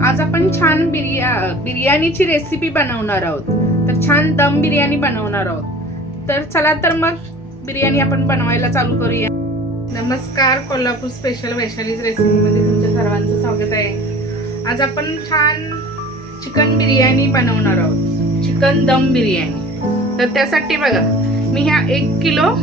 आज आपण छान बिर्याणीची रेसिपी बनवणार आहोत. तर छान दम बिर्याणी बनवणार आहोत. तर चला तर मग बिर्याणी आपण बनवायला चालू करूया. नमस्कार, कोल्हापूर स्पेशल वैशालीज रेसिपीमध्ये तुमच्या सर्वांचं स्वागत आहे. आज आपण छान चिकन बिर्याणी बनवणार आहोत, चिकन दम बिर्याणी. तर त्यासाठी बघा, मी ह्या 1 किलो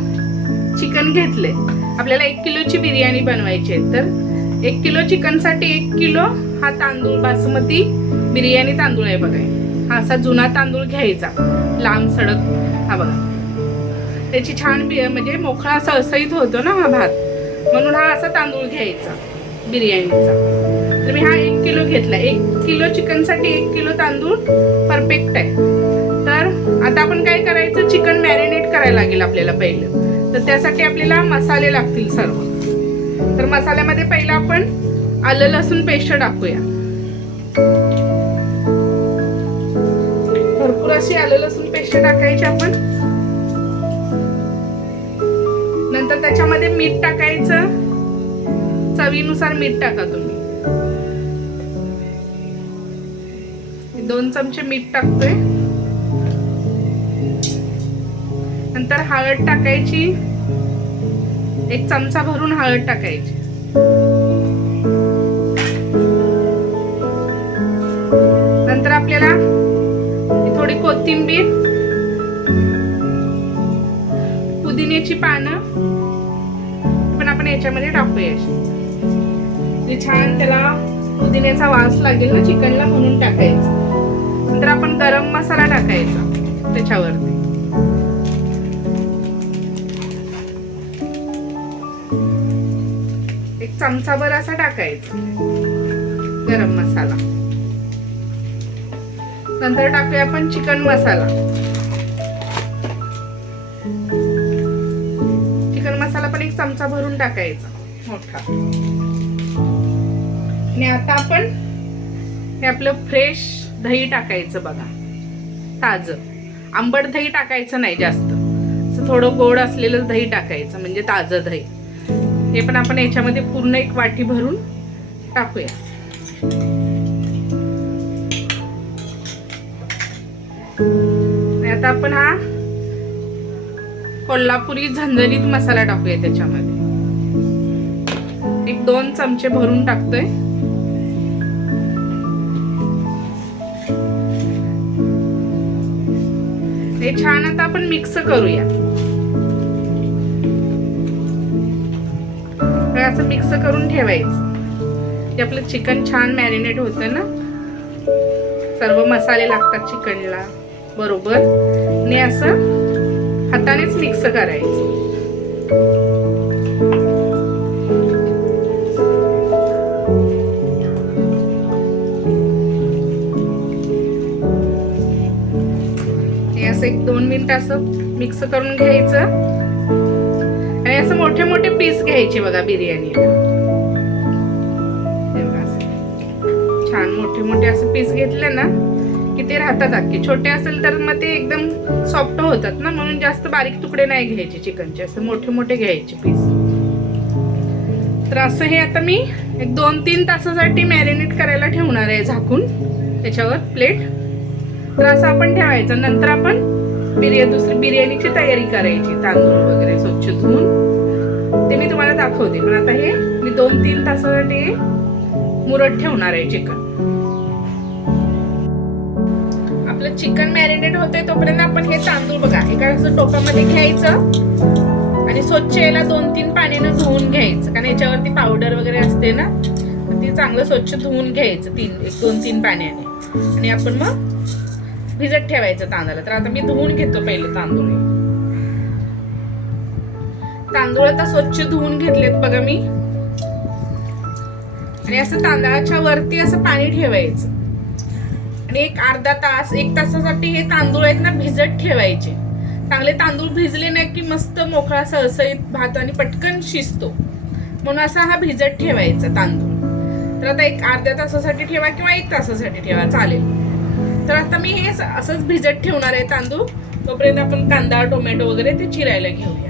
चिकन घेतले. आपल्याला 1 किलोची बिर्याणी बनवायची आहे. तर 1 किलो चिकनसाठी 1 किलो हा तांदूळ, बासमती बिर्याणी तांदूळ आहे बघा. हा असा जुना तांदूळ घ्यायचा, लांब सडक. हा बघा, त्याची छान म्हणजे मोकळा सळसळीत होतो ना हा भात, म्हणून हा असा तांदूळ घ्यायचा बिर्याणीचा. तर मी हा 1 किलो घेतला. 1 किलो चिकनसाठी 1 किलो तांदूळ परफेक्ट आहे. तर आता आपण काय करायचं, चिकन मॅरिनेट करायला लागेल आपल्याला पहिलं. तर त्यासाठी आपल्याला मसाले लागतील सर्व. तर मसाल्यामध्ये पहिला आपण आलं लसूण पेस्ट टाकूया. भरपूर अशी आलं लसूण पेस्ट टाकायची आपण. नंतर त्याच्यामध्ये मीठ टाकायचं, चवीनुसार मीठ टाका तुम्ही. 2 चमचे मीठ टाकतोय. नंतर हळद टाकायची, 1 चमचा भरून हळद टाकायची. नंतर आपल्याला थोडी कोथिंबीर, पुदिन्याची पानं पण आपण याच्यामध्ये टाकूया. छान त्याला पुदिन्याचा वास लागेल ना चिकनला, म्हणून टाकायचं. नंतर आपण गरम मसाला टाकायचा त्याच्यावरती. एक चमचाभर असा टाकायचा गरम मसाला. नंतर टाकूया आपण चिकन मसाला. चिकन मसाला पण 1 चमचा भरून टाकायचा मोठा. आणि आता आपण हे आपलं फ्रेश दही टाकायचं बघा, ताजं. आंबट दही टाकायचं नाही जास्त, असं थोडं गोड असलेलं दही टाकायचं, म्हणजे ताजं दही. हे पण आपण याच्यामध्ये पूर्ण 1 वाटी भरून टाकूया. आता आपण हा कोल्हापुरी झणझणीत मसाला टाकूया त्याच्यामध्ये. 1-2 चमचे भरून टाकतोय. हे छान आता आपण मिक्स करूया. असं मिक्स करून ठेवायचं, की आपलं चिकन छान मॅरिनेट होतं ना. सर्व मसाले लागतात चिकनला बरोबर. आणि असं हातानेच मिक्स करायचं. हे असं 1-2 मिनिट असं मिक्स करून घ्यायचं. आणि असं मोठे मोठे पीस घ्यायचे बघा बिर्याणीला. छान मोठे मोठे असं पीस घेतले ना की ते राहतात अख्खे. छोटे असेल तर मग ते एकदम सॉफ्ट होतात ना, म्हणून जास्त बारीक तुकडे नाही घ्यायचे चिकनचे, असं मोठे मोठे घ्यायचे पीस. तर असं हे आता मी 1-2-3 तासासाठी मॅरिनेट करायला ठेवणार आहे झाकून त्याच्यावर प्लेट. तर असं आपण ठेवायचं. नंतर आपण दुसरी बिर्याणीची तयारी करायची. तांदूळ वगैरे स्वच्छ धुवून ते मी तुम्हाला दाखवते. पण आता हे मी 2-3 तासासाठी मुरत ठेवणार आहे चिकन. आपलं चिकन मॅरिनेट होते तोपर्यंत आपण हे तांदूळ बघा एका असं टोपामध्ये घ्यायचं आणि स्वच्छ याला 2-3 पाण्यानं धुवून घ्यायचं, कारण याच्यावरती पावडर वगैरे असते ना. तर ती चांगलं स्वच्छ धुवून घ्यायचं 2-3 पाण्याने. आणि आपण मग भिजत ठेवायचं तांदळाला. तर आता मी धुवून घेतो पहिलं तांदूळ. तांदूळ आता स्वच्छ धुवून घेतलेत बघा मी. आणि असं तांदळाच्या वरती असं पाणी ठेवायचं. आणि 1-अर्धा तास 1 तासासाठी हे तांदूळ आहेत ना भिजत ठेवायचे. चांगले तांदूळ भिजले नाही की मस्त मोकळा सळसळीत भात आणि पटकन शिजतो, म्हणून असा हा भिजत ठेवायचा तांदूळ. तर आता 1-अर्ध्या तासासाठी ठेवा किंवा 1 तासासाठी ठेवा चालेल. तर आता मी हे असंच भिजत ठेवणार आहे तांदूळ. तोपर्यंत आपण कांदा, टोमॅटो वगैरे ते चिरायला घेऊया.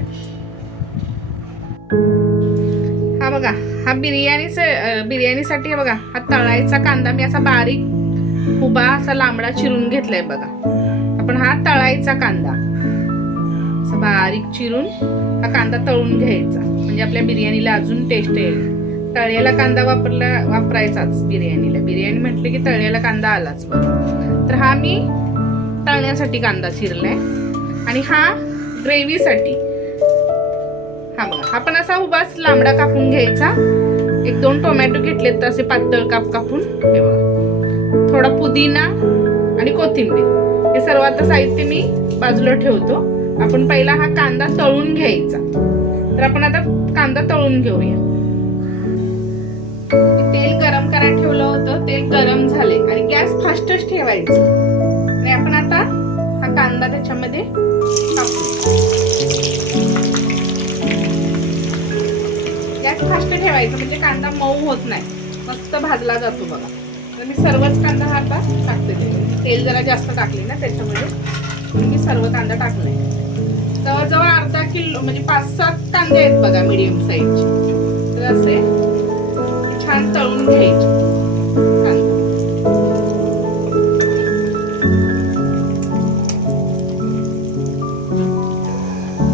हा बघा, हा बिर्याणीसाठी बघा, हा तळायचा कांदा मी असा बारीक उभा असा लांबडा चिरून घेतलाय बघा. आपण हा तळायचा कांदा असा बारीक चिरून हा कांदा तळून घ्यायचा, म्हणजे आपल्या बिर्याणीला अजून टेस्ट येईल. तळलेला कांदा वापरायचाच बिर्याणीला. बिर्याणी म्हटले की तळलेला कांदा आलाच बघा. तर हा मी तळण्यासाठी कांदा चिरलाय. आणि हा ग्रेव्हीसाठी हा बघा, हा पण असा उभाच लांबडा कापून घ्यायचा. 1-2 टोमॅटो घेतलेत असे पातळ कापून. हे बघा, थोडा पुदिना आणि कोथिंबीर, हे सर्व आता साहित्य मी बाजूला ठेवतो. आपण पहिला हा कांदा तळून घ्यायचा. तर आपण आता कांदा तळून घेऊया. तेल गरम करायला ठेवलं होतं, तेल गरम झाले आणि गॅस फास्टच ठेवायचं. आणि आपण आता हा कांदा त्याच्यामध्ये टाकू. गॅस फास्ट ठेवायचं म्हणजे कांदा मऊ होत नाही, मस्त भाजला जातो बघा. तर मी सर्वच कांदा हा आता टाकते. तेल जरा जास्त टाकले ना त्याच्यामध्ये, मी सर्व कांदा टाकलाय. जवळजवळ अर्धा किलो म्हणजे 5-7 कांदे आहेत बघा, मीडियम साईजचे. तर असे छान तळून घ्यायचे कांदा.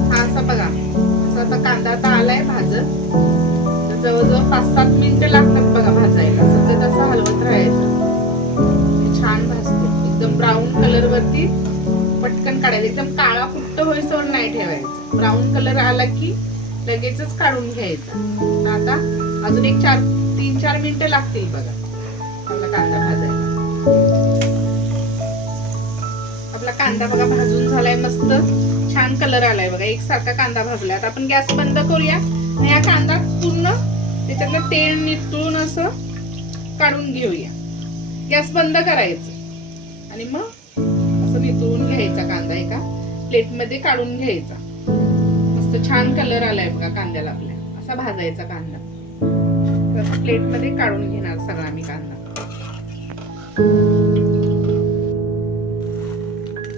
हा असा बघा, असा आता कांदा आता आलाय भाजत. जवळजवळ 5-7 मिनिटं लागतात बघा भाजायला. सतत असं हलवत राहायचं, छान भाजतो. एकदम ब्राऊन कलर वरती पटकन काढायचं. एकदम काळा कुट्ट होईसवर नाही ठेवायचं. ब्राऊन कलर आला की लगेचच काढून घ्यायचा. आता अजून एक 3-4 मिनिटं लागतील बघा आपला कांदा भाजायला. आपला कांदा बघा भाजून झालाय, मस्त छान कलर आलाय बघा. एकसारखा कांदा भाजलाय. आता आपण गॅस बंद करूया. आणि हा कांदा पूर्ण त्याच्यातलं तेल नितळून असं काढून घेऊया. गॅस बंद करायचं आणि मग असं नितळून घ्यायचा कांदा. एका प्लेट मध्ये काढून घ्यायचा. मस्त छान कलर आलाय बघा कांद्याला आपल्या. असा भाजायचा कांदा. प्लेट मध्ये काढून घेणार सगळा मी कांदा.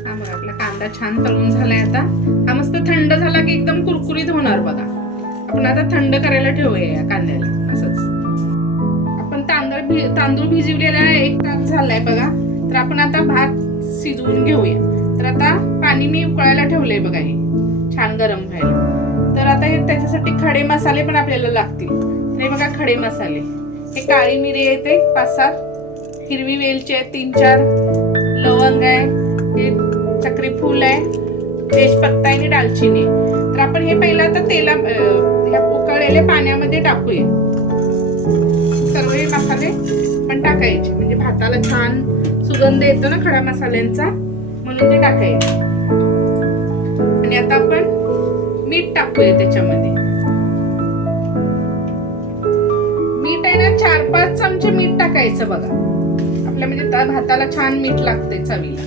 हा बघा, आपला कांदा छान तळून झालाय. आता हा मस्त थंड झाला की एकदम कुरकुरीत होणार बघा. आपण आता थंड करायला ठेवूया या कांद्याला. असंच आपण तांदूळ भिजवलेला 1 तास झालाय बघा. तर आपण आता भात शिजवून घेऊया. तर आता पाणी मी उकळायला ठेवलंय बघा, हे छान गरम व्हायला. तर आता हे त्याच्यासाठी खडे मसाले पण आपल्याला लागतील. हे बघा खडे मसाले, हे काळी मिरी येते 5-7, हिरवी वेलची आहे 3-4, लवंग आहे, हे चक्री फूल आहे, तेजपत्ता आणि दालचिनी. तर आपण हे पहिला आता ह्या उकळलेल्या पाण्यामध्ये टाकूया. सर्व हे मसाले पण टाकायचे, म्हणजे भाताला छान सुगंध येतो ना खडा मसाल्यांचा, म्हणून ते टाकायचे. आणि आता आपण मीठ टाकूया त्याच्यामध्ये. मीठ आहे ना 4-5 चमचे मीठ टाकायचं बघा. आपल्या म्हणजे भाताला छान मीठ लागते चवीला.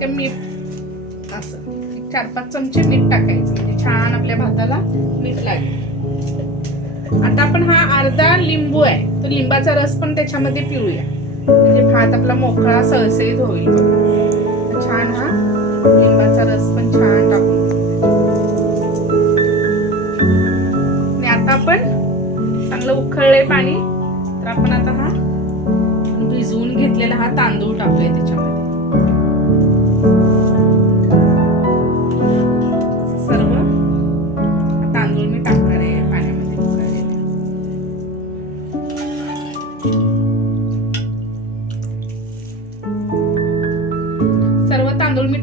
ते मीठ असं 4-5 चमचे मीठ टाकायचं, म्हणजे छान आपल्या भाताला मीठ लागेल. आता आपण हा अर्धा लिंबू आहे, तो लिंबाचा रस पण त्याच्यामध्ये पिळूया, म्हणजे भात आपला मोकळा सळसळीत होईल बघा. छान हा लिंबाचा रस पण छान टाकून. आणि आता आपण चांगलं उकळलंय पाणी. तर आपण आता हा भिजवून घेतलेला हा तांदूळ टाकूया त्याच्यामध्ये. सर्व तांदूळ मी टाकणार आहे पाण्यामध्ये उकळलेले. सर्व तांदूळ मी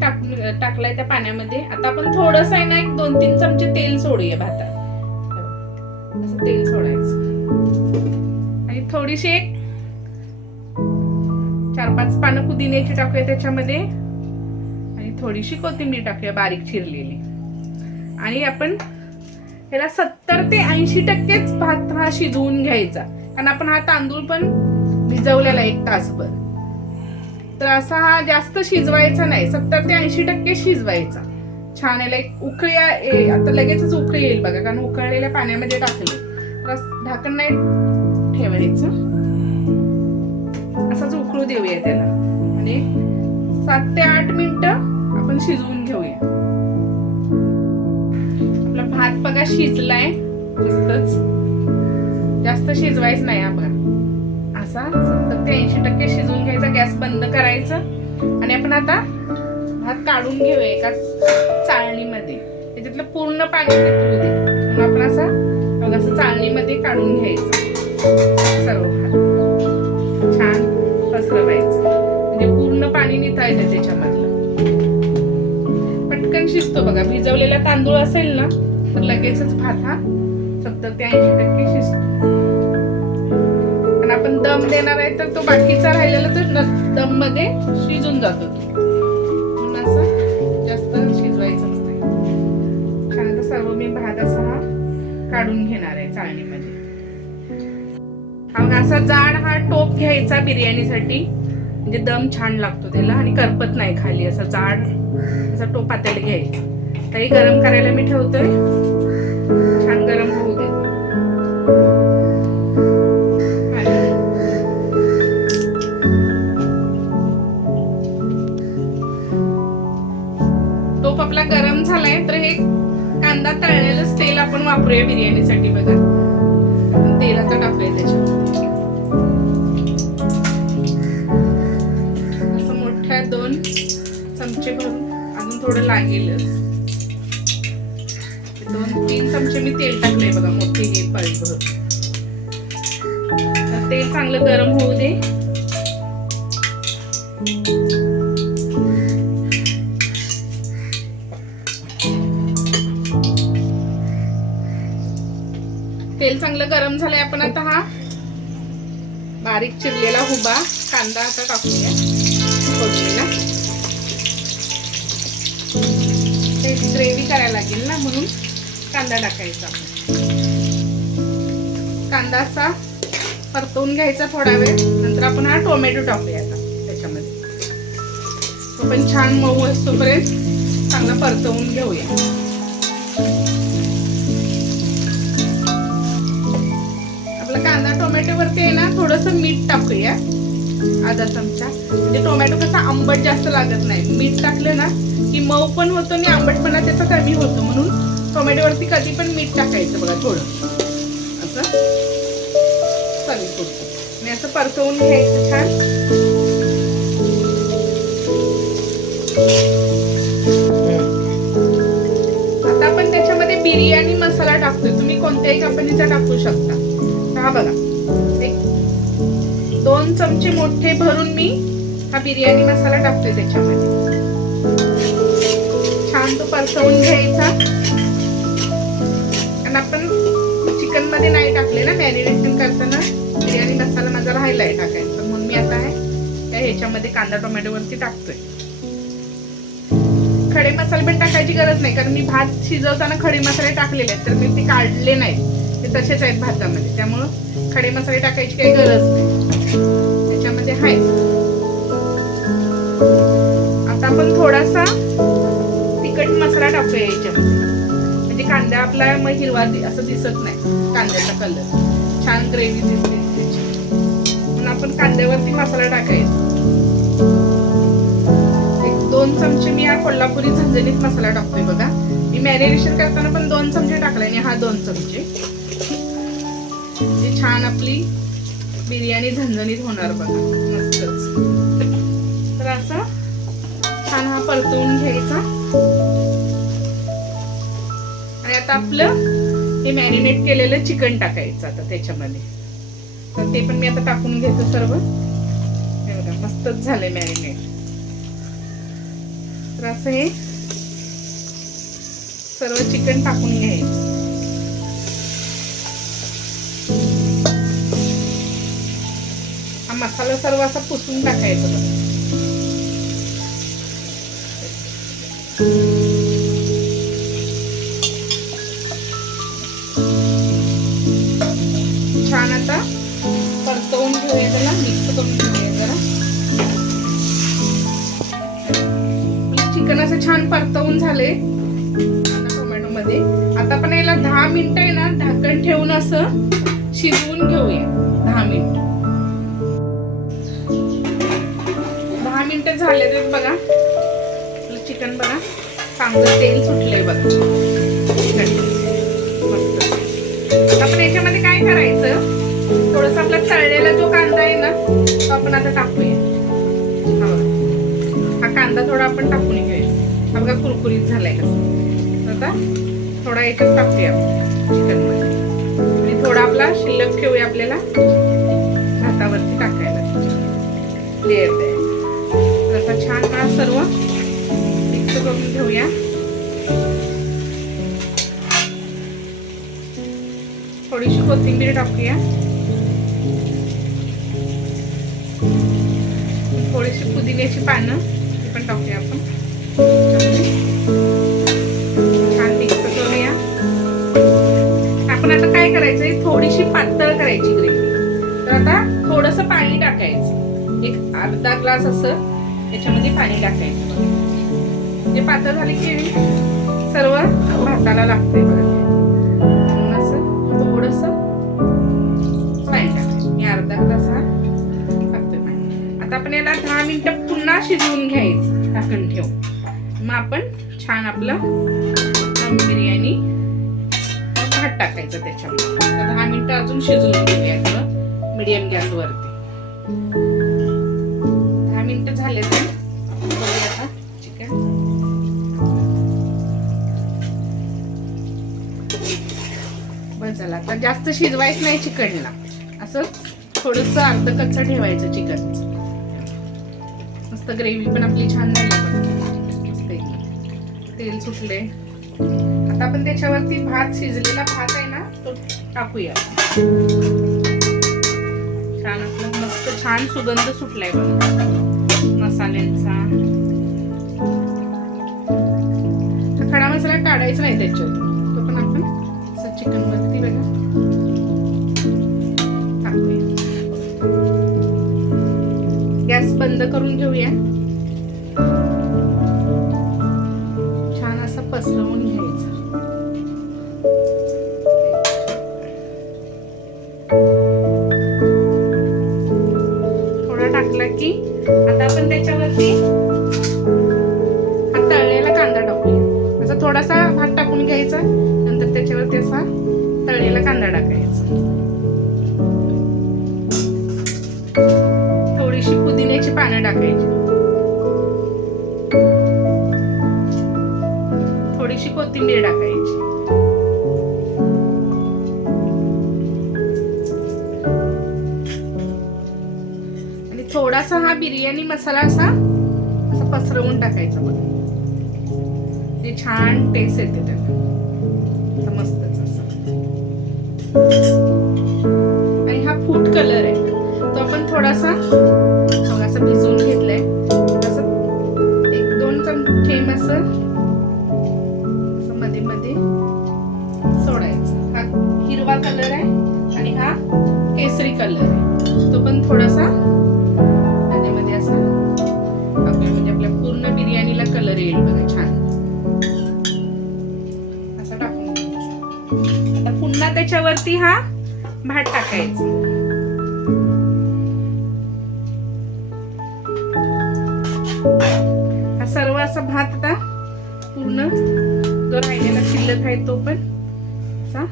टाकलाय त्या पाण्यामध्ये. आता आपण थोडस आहे ना 1-2-3 चमचे तेल सोडूया भातात. असं तेल सोडायचं आणि थोडीशी 4-5 पानं पुदिन्याची टाकूया त्याच्यामध्ये. आणि थोडीशी कोथिंबीर टाकूया बारीक चिरलेली. आणि आपण ह्याला 70 ते 80% भात हा शिजवून घ्यायचा, कारण आपण हा तांदूळ पण भिजवलेला 1 तासभर. तर असा हा जास्त शिजवायचा नाही, 70 ते 80% शिजवायचा. छान याला एक उकळी आता लगेचच उकळी येईल बघा, कारण उकळलेल्या पाण्यामध्ये टाकले. तर ढाकण नाही ठेवायचं, असंच उकळू देऊया त्याला. आणि 7 ते 8 मिनिटं आपण शिजवून घेऊया. आपला भात बघा शिजलाय मस्तच जास्त शिजवायच नाही हा बघा. असा 70 ते 80% शिजवून घ्यायचा. गॅस बंद करायचं आणि आपण आता भात काढून घेऊया एका चाळणीमध्ये. त्याच्यातलं पूर्ण पाणी निथळू दे म्हणून आपण असं चाळणीमध्ये काढून घ्यायचं. सर्व भात छान पसरवायचं म्हणजे पूर्ण पाणी निथळायचं त्याच्यामधलं. पटकन शिजतो बघा. भिजवलेला तांदूळ असेल ना तर लगेचच भात हा 70 ते 80% शिजतो. आणि आपण दम देणार आहे तर तो बाकीचा राहिलेला तर दम मध्ये शिजून जातो. म्हणून असं जास्त शिजवायचंच नाही. छान आता सर्व मी भात असा हा काढून घेणार आहे चाळणीमध्ये. असा जाड हा टोप घ्यायचा बिर्याणीसाठी म्हणजे दम छान लागतो त्याला आणि करपत नाही खाली. असा जाड असा टोप पातेल घ्यायचा. तरी गरम करायला मी ठेवतोय. छान गरम होऊ दे. टोप आपला गरम झालाय तर हे कांदा तळलेलं तेल आपण वापरूया बिर्याणीसाठी बघा. आपण तेल आता टाकूया त्याच्यात. असं मोठ्या 2 चमचे भरून अजून थोडं लागेलच. 2-3 चमचे मी तेल टाकलंय बघा मोठे हे पळी भरून. तर तेल चांगलं गरम होऊ दे. तेल चांगलं गरम झालंय. आपण आता हा बारीक चिरलेला उभा कांदा आता टाकूया फोडणीला. ते ग्रेव्ही करायला लागेल ना म्हणून कांदा टाकायचा. कांदा असा परतवून घ्यायचा थोडा वेळ. नंतर आपण हा टोमॅटो टाकूया आता त्याच्यामध्ये. तो पण छान मऊ असतोपर्यंत चांगला परतवून घेऊया. कांदा टोमॅटो वरती आहे ना थोडस मीठ टाकूया. अर्धा चमचा. म्हणजे टोमॅटो कसा आंबट जास्त लागत नाही. मीठ टाकलं ना की मऊ पण होतो आणि आंबटपणा त्याचा कमी होतो. म्हणून टोमॅटो वरती कधी पण मीठ टाकायचं बघा थोडं असं चवीपुरतं. आणि असं परतवून घ्यायचं छान. आता आपण त्याच्यामध्ये बिर्याणी मसाला टाकतोय. तुम्ही कोणत्याही कंपनीचा टाकू शकता. हा बघा 2 चमचे मोठे भरून मी हा बिर्याणी मसाला टाकतोय त्याच्यामध्ये. छान तो परतवून घ्यायचा. आणि आपण चिकन मध्ये नाही टाकले ना मॅरिनेशन करताना बिर्याणी मसाला माझा राहिलाय टाकायचा. म्हणून मी आता ह्याच्यामध्ये कांदा टोमॅटो वरती टाकतोय. खडे मसाले पण टाकायची गरज नाही कारण मी भात शिजवताना खडे मसाले टाकलेले आहेत तर मी ते काढले नाहीत. ते तसेच आहेत भातामध्ये. त्यामुळं खडे मसाले टाकायची काही गरज नाही. त्याच्यामध्ये आहे. आता आपण थोडासा तिखट मसाला टाकूया याच्यामध्ये. म्हणजे कांदा आपला मग हिरवा असं दिसत नाही. कांद्याचा कलर छान ग्रेव्ही दिसते त्याची. म्हणून आपण कांद्यावरती मसाला टाकायचा. 1-2 चमचे मी हा कोल्हापुरी झणझणीत मसाला टाकतोय बघा. मी मॅरिनेशन करताना पण 2 चमचे टाकलाय आणि हा 2 चमचे. छान आपली बिर्याणी झणझणीत होणार बघा मस्तच. तर असं छान हा परतवून घ्यायचा. आणि आता आपलं हे मॅरिनेट केलेलं चिकन टाकायचं आता त्याच्यामध्ये. तर ते पण मी आता टाकून घेतो सर्व. हे बघा मस्तच झालंय मॅरिनेट. तर असं हे सर्व चिकन टाकून घ्यायचं. हा मसाला सर्व असा पुसून टाकायचा बघा. छान आता परतवून घेऊया. त्याला मिक्स करून घेऊया जरा. चिकन असं छान परतवून झाले टोमॅटो मध्ये. आता आपण याला 10 मिनिटं आहे ना झाकण ठेवून असं शिजवून घेऊया. 10 मिनिट. 10 मिनिटं झाले तर बघा आपलं चिकन बघा चांगलं तेल सुटलंय बघा. मस्त. आपण याच्यामध्ये काय करायचं थोडासा आपला तळलेला जो कांदा आहे ना तो आपण आता टाकूया. हा कांदा थोडा आपण टाकून घेऊया. हा बघा कुरकुरीत झालाय कसं. आता थोडा याच्यात टाकूया चिकन मध्ये आणि थोडा आपला शिल्लक ठेवूया आपल्याला भातावरती टाकायला लेअर द्यायला. आता छान हा सर्व मिक्स करून घेऊया. थोडीशी कोथिंबीर टाकूया. थोडीशी पुदिन्याची पानं ती पण टाकूया आपण. छान मिक्स करूया. आपण आता काय करायचंय, थोडीशी पातळ करायची ग्रेव्ही. तर आता थोडंसं पाणी टाकायचं. एक अर्धा ग्लास असं त्याच्यामध्ये पाणी टाकायचं. जे पातळ झाले की सर्व भाताला लागतंय बघा. थोडंसं पाणी टाकायचं. मी अर्धा ग्लास हा टाकतोय पाणी. आता आपण याला 10 मिनिटं पुन्हा शिजवून घ्यायचं झाकण ठेवून. मग आपण छान आपलं दम बिर्याणी भात टाकायचं त्याच्यामध्ये. 10 मिनिटं अजून शिजवून घेऊया थोडं मीडियम गॅसवरती. 10 मिनिटं झाले तर बघूया आता चिकन. बस झालं. आता जास्त शिजवायचं नाही चिकनला, असं थोडंसं अर्ध कच्चं ठेवायचं चिकन. मस्त ग्रेव्ही पण आपली छान झाली. तेल सुटले. आता आपण त्याच्यावरती भात, शिजलेला भात आहे ना तो टाकूया. छान आपलं मस्त छान सुगंध सुटलाय बघा मसाल्यांचा. खडा मसाला काढायचा नाही त्याच्यात, तो पण आपण असं चिकन वरती बघा टाकूया. गॅस बंद करून घेऊया. छान असं पसरवून घ्यायचं. थोडा टाकला की आता आपण त्याच्यावरती हा तळलेला कांदा टाकूया. असा थोडासा भात टाकून घ्यायचा, नंतर त्याच्यावरती असा तळलेला कांदा टाकायचा. थोडीशी पुदिन्याची पानं टाकायची. थोडीशी कोथिंबीर टाकायची. आणि थोडासा हा बिर्याणी मसाला असा पसरवून टाकायचा बघा. ते छान टेस्ट येते त्याला मस्तच असं. आणि हा फूड कलर आहे तो आपण थोडासा भिजवून घेतलाय. असं 1-2 थेंब असं मध्ये मध्ये सोडायचं. हा हिरवा कलर आहे आणि हा केसरी कलर आहे, तो पण थोडासा मध्ये मध्ये असा टाकूया. म्हणजे आपल्या पूर्ण बिर्याणीला कलर येईल बघा छान असं टाकून घ्यायचं. आता पुन्हा त्याच्यावरती हा भात टाकायचा. हा सर्व असा भात आता पूर्ण जो राहिलेला शिल्लक आहे तो पण असा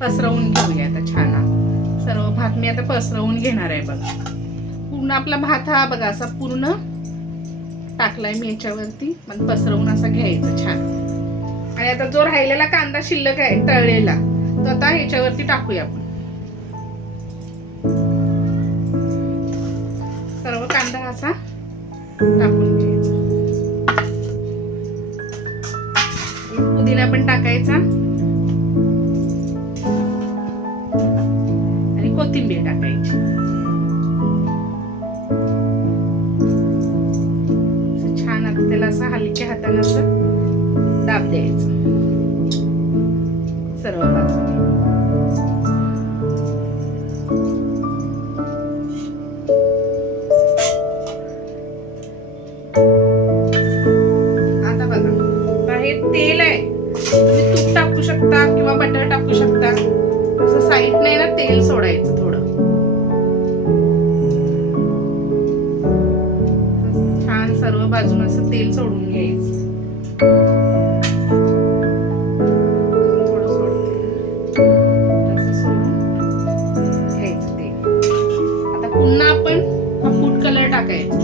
पसरवून घेऊया. आता छान सर्व भात मी आता पसरवून घेणार आहे बघा. पूर्ण आपला भात हा बघा असा पूर्ण टाकलाय मी याच्यावरती, पण पसरवून असा घ्यायचा छान. आणि आता जो राहिलेला कांदा शिल्लक आहे तळलेला तो आता ह्याच्यावरती टाकूया आपण. सर्व कांदा असा टाकून घ्यायचा. पुदिना पण टाकायचा आणि कोथिंबीर टाकायची. छान आता त्याला असं हलक्या हाताने असं दाब द्यायचं सर्व बाजूने. आता बघा हे तेल आहे, तुम्ही तूप टाकू शकता किंवा बटर टाकू शकता. असं साईड नाही ना तेल सोडायचं थोडं. छान सर्व बाजून असं तेल सोडून घ्यायचं. थोडं सोडून घ्यायचं तेल. टाकायचं.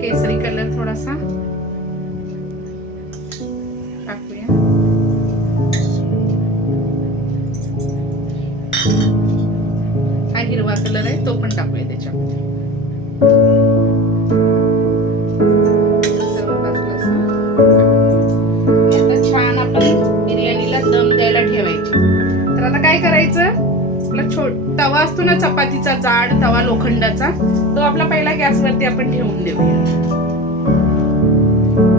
केसरी कलर थोडासा टाकूया. हा हिरवा कलर आहे तो पण टाकूया त्याच्यामध्ये. आता छान आपण बिर्याणीला दम द्यायला ठेवायची. तर आता काय करायचं, आपला तवा असतो ना चपातीचा, जाड तवा लोखंडाचा, तो आपला पहिला गॅसवरती आपण ठेवून देऊया.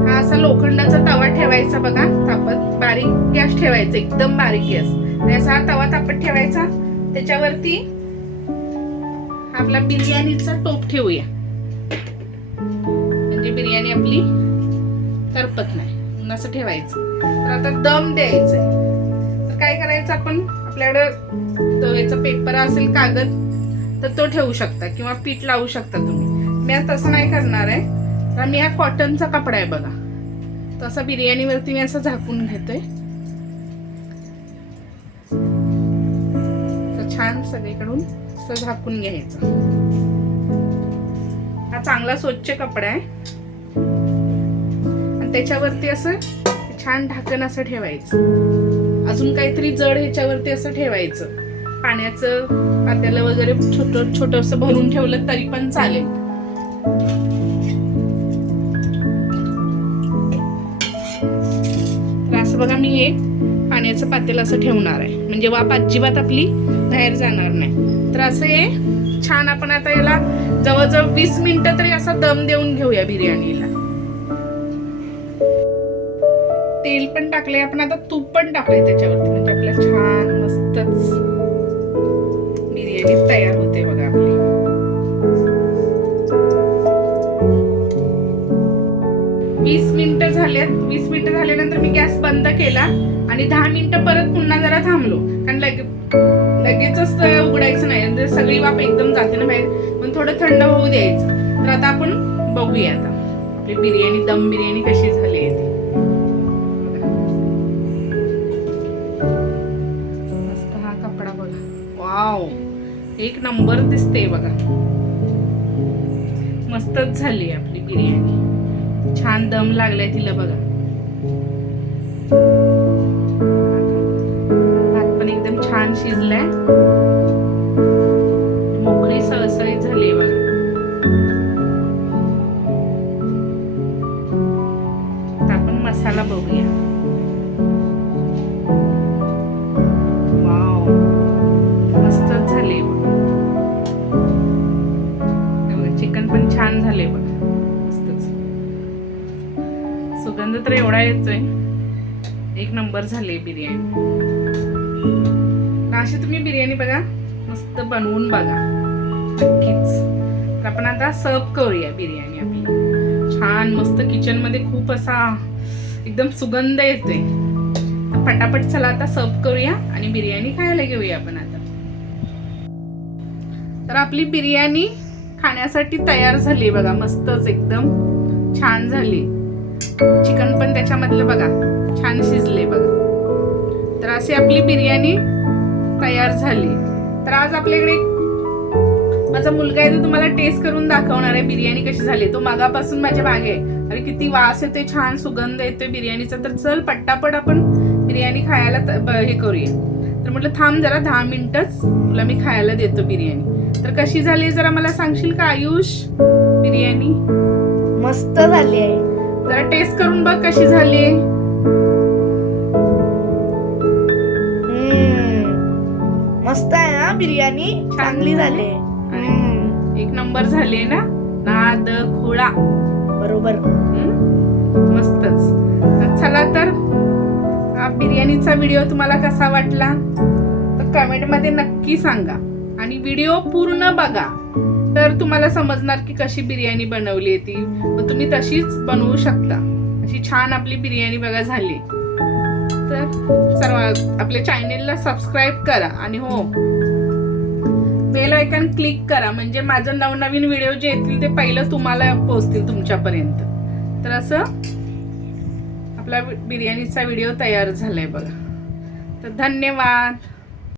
हा असा लोखंडाचा तवा ठेवायचा बघा तापत. बारीक गॅस ठेवायचा, एकदम बारीक गॅस. असा तवा तापत ठेवायचा. त्याच्यावरती आपला बिर्याणीचा टोप ठेवूया, म्हणजे बिर्याणी आपली करपत नाही. असं ठेवायचं. तर आता दम द्यायचंय. तर काय करायचं, आपण आपल्याकडे याचा पेपर असेल, कागद, तर तो ठेवू शकता किंवा पीठ लावू शकता तुम्ही. मी आता तसं नाही करणार आहे. तर मी हा कॉटनचा कपडा आहे बघा, तसा बिर्याणीवरती मी असं झाकून घेतोय. छान सगळीकडून असं झाकून घ्यायचं. हा चांगला स्वच्छ कपडा आहे. आणि त्याच्यावरती असं छान ढाकण असं ठेवायचं. अजून काहीतरी जड ह्याच्यावरती असं ठेवायचं. पाण्याचं पातेलं वगैरे छोटं छोटं असं भरून ठेवलं तरी पण चालेल. तर असं बघा, मी हे पाण्याचं पातेलं असं ठेवणार आहे, म्हणजे वाफ अजिबात आपली बाहेर जाणार नाही. तर असं हे छान आपण आता याला जवळजवळ 20 मिनिटं तरी असा दम देऊन घेऊया बिर्याणीला. तेल पण टाकलंय आपण, आता तूप पण टाकलंय त्याच्यावरती, म्हणजे आपल्या छान मस्तच बिर्याणी तयार होते बघा आपली. वीस मिनिटं झालेत. 20 मिनिटं झाल्यानंतर मी गॅस बंद केला आणि 10 मिनिटं परत पुन्हा जरा थांबलो, कारण लगेचच उघडायचं नाही, म्हणजे सगळी वाफ एकदम जाते ना बाहेर, पण थोडं थंड होऊ द्यायचं. तर आता आपण बघूया आता आपली बिर्याणी, दम बिर्याणी कशी झाली आहे ती. वाव, एक नंबर दिसते बघा. मस्तच झाली आपली बिर्याणी. छान दम लागलाय तिला बघा. भात पण एकदम छान शिजलाय, मोकळी सळसळीत झाली बघा. आता आपण मसाला बघूया. चिकन पण छान झाले बघा, मस्तच. सुगंध तर एवढा येतोय, एक नंबर झाली बिर्याणी. अशी तुम्ही बिर्याणी बघा, मस्त बनवून बघा नक्कीच. तर आपण आता सर्व करूया बिर्याणी आपली. छान मस्त किचन मध्ये खूप असा एकदम सुगंध येतोय. तर पटापट चला आता सर्व करूया आणि बिर्याणी खायला घेऊया आपण आता. तर आपली बिर्याणी खाण्यासाठी तयार झाली बघा, मस्तच एकदम छान झाली. चिकन पण त्याच्यामधलं बघा छान शिजले बघा. तर अशी आपली बिर्याणी तयार झाली. तर आज आपल्याकडे माझा मुलगा आहे, तो तुम्हाला टेस्ट करून दाखवणार आहे बिर्याणी कशी झाली. तो मागापासून माझ्या मागे आहे. अरे किती वास येते, छान सुगंध येतोय बिर्याणीचा. तर चल पटापट आपण बिर्याणी खायला हे करूया. तर म्हटलं थांब जरा 10 मिनिटच, तुला मी खायला देतो बिर्याणी. तर कशी झाली जरा मला सांगशील का आयुष बिर्याणी? मस्त झाली आहे. जरा टेस्ट करून बघ कशी झाली. मस्त आहे ना बिर्याणी, चांगली झाली. एक नंबर झाली ना, नाद खोळा. बरोबर. मस्तच. तर चला, तर हा बिर्याणीचा व्हिडिओ तुम्हाला कसा वाटला तर कमेंट मध्ये नक्की सांगा. आणि व्हिडिओ पूर्ण बघा, तर तुम्हाला समजणार की कशी बिर्याणी बनवली आहे ती. मग तुम्ही तशीच बनवू शकता. अशी छान आपली बिर्याणी बघा झाली. तर सर्व आपल्या चॅनेलला सबस्क्राईब करा आणि हो, बेल आयकॉन क्लिक करा, म्हणजे माझं नवनवीन व्हिडिओ जे येतील ते पहिलं तुम्हाला पोहोचतील तुमच्यापर्यंत. तर असं आपला बिर्याणीचा व्हिडिओ तयार झालाय बघा. तर धन्यवाद.